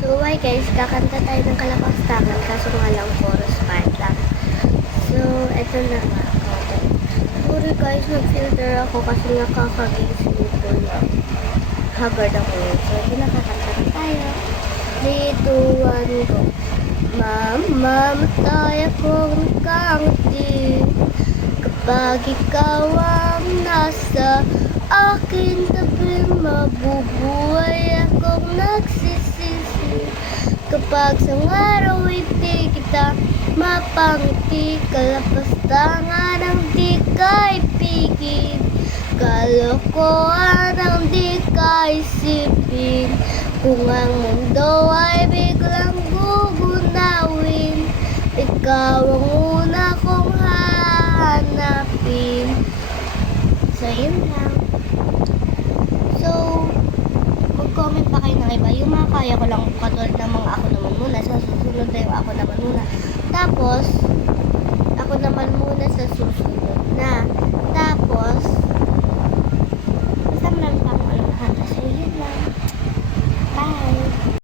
So, hi guys, kakanta tayo ng Kalapaktakan, kaso nga lang chorus part lang. So, eto na nga ako. Sorry guys, nag-filter ako kasi nakakagising ito lang. Haggard ako yun. So, ito nakakanta na tayo. 3, 2, 1, go. Mamamatay akong kangiti kapag ikaw ang nasa akin tabi, mabubuhay akong nagsisisi kapag sa araw hindi kita mapangiti, kalapastangan ang di ka ipigil, kalokohan ang di ka isipin, kung ang mundo ay biglang gugunawin, ikaw ang una kong hahanapin. So, yun lang. So, mag-comment pa kayo ng iba. Yung mga kaya ko lang katulad ng mga ako naman muna. Sa susunod na yung ako naman muna. Tapos, ako naman muna sa susunod na.